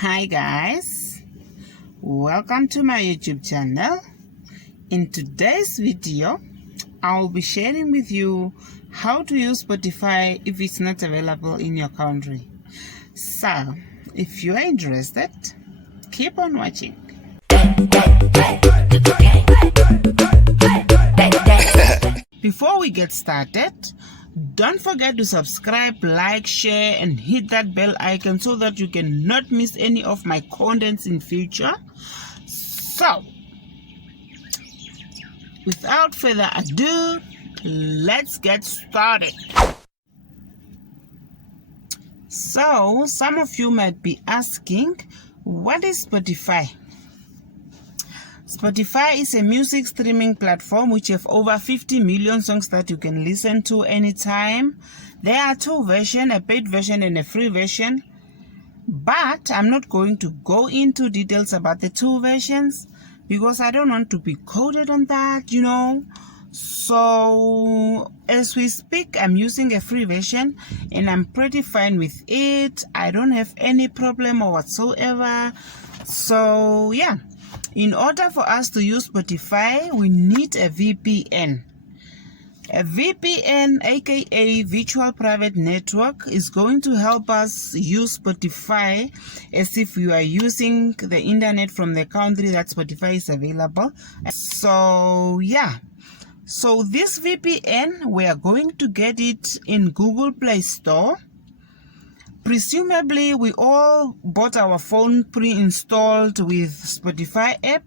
Hi guys, welcome to my YouTube channel. In today's video, I'll be sharing with you how to use Spotify if it's not available in your country. So, if you are interested, keep on watching. Before we get started, don't forget to subscribe, like, share, and hit that bell icon so that you cannot miss any of my contents in future. So, without further ado, let's get started. So, some of you might be asking, what is Spotify? Spotify is a music streaming platform which have over 50 million songs that you can listen to anytime. There are two versions, a paid version and a free version. But I'm not going to go into details about the two versions because I don't want to be quoted on that, So as we speak, I'm using a free version and I'm pretty fine with it. I don't have any problem or whatsoever. So yeah. In order for us to use Spotify, we need a VPN. A VPN, aka Virtual Private Network, is going to help us use Spotify as if you are using the internet from the country that Spotify is available. So yeah. So this VPN, we are going to get it in Google Play Store. Presumably, we all bought our phone pre-installed with Spotify app.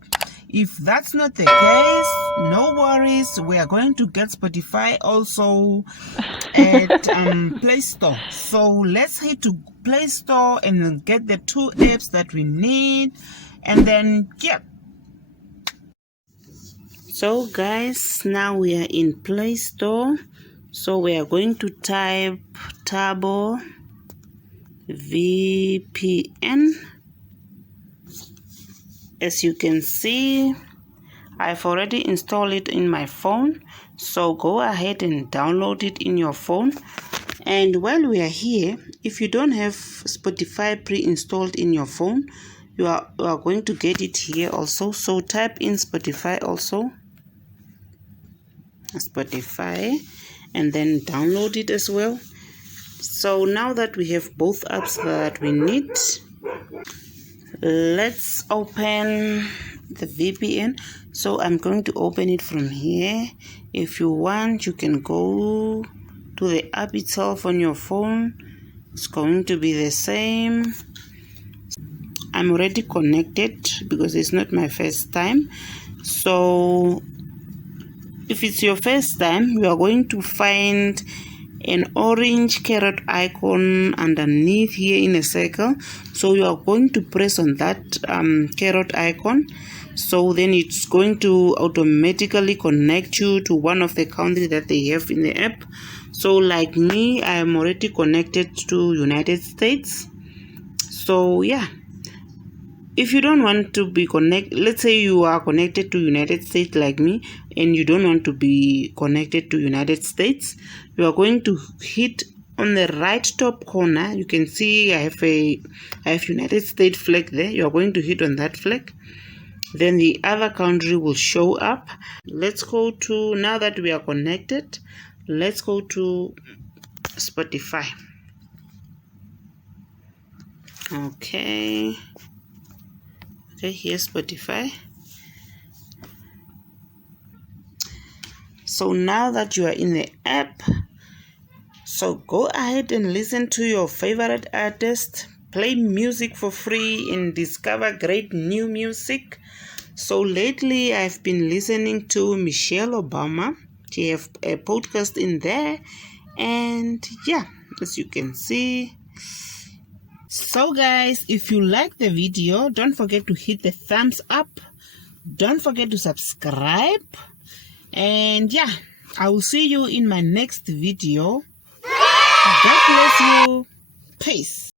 If that's not the case, no worries. We are going to get Spotify also at Play Store. So let's head to Play Store and get the two apps that we need. And then, yeah. So guys, now we are in Play Store. So we are going to type Turbo VPN. As you can see, I've already installed it in my phone, so go ahead and download it in your phone. And while we are here, if you don't have Spotify pre-installed in your phone, you are going to get it here also. So type in Spotify also, Spotify, and then download it as well. So now that we have both apps that we need, let's open the VPN. So I'm going to open it from here. If you want, you can go to the app itself on your phone. It's going to be the same. I'm already connected because it's not my first time. So if it's your first time, you are going to find an orange carrot icon underneath here in a circle. So you are going to press on that carrot icon. So then it's going to automatically connect you to one of the countries that they have in the app. So like me, I am already connected to United States. So yeah. If you don't want to be connected, let's say you are connected to United States like me, and you don't want to be connected to United States, you are going to hit on the right top corner. You can see I have United States flag there. You are going to hit on that flag. Then the other country will show up. Let's go to, now that we are connected, let's go to Spotify. Okay, here's Spotify. So now that you are in the app, so go ahead and listen to your favorite artist, play music for free, and discover great new music. So lately I've been listening to Michelle Obama. She have a podcast in there, and yeah, as you can see. So guys, if you like the video, don't forget to hit the thumbs up. Don't forget to subscribe. And yeah, I will see you in my next video. God bless you. Peace.